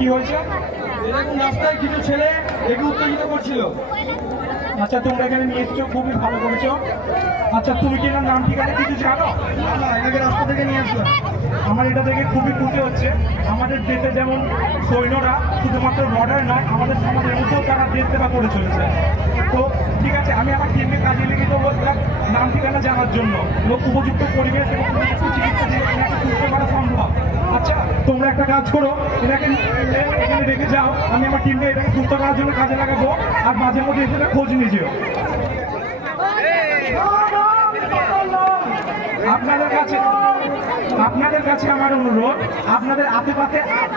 কি হয়েছে? এরকম রাস্তায় কিছু ছেলে একে উত্তেজিত করছিল। আচ্ছা, তোমরা এখানে নিয়ে এসছো, খুবই ভালো করেছো। আচ্ছা, তুমি কি এনার নাম ঠিকানা কিছু জানো? না, এনাকে রাস্তা থেকে নিয়ে আসলাম। আমার এটা দেখে খুবই খুশি হচ্ছে। আমাদের দেশে যেমন সৈন্যরা শুধুমাত্র বর্ডার নয়, আমাদের সমাজের মধ্যেও তারা দেশ সেবা করে চলেছে। তো ঠিক আছে, আমি আমার টিমকে কাজে লেগে তো বলছিলাম নাম ঠিকানা জানার জন্য এবং উপযুক্ত পরিবেশ এবং উপযুক্ত চিকিৎসা দিয়ে এনাকে সুস্থ করা সম্ভব। আচ্ছা, তোমরা একটা কাজ করো, এনাকে এখানে রেখে যাও। আমি আমার টিমকে এটাকে সুস্থ করার জন্য কাজে লাগাবো, আর মাঝে মধ্যে এসে খোঁজ নিয়ে যেও। আপনাদের কাছে আমার অনুরোধ, আপনাদের আশেপাশে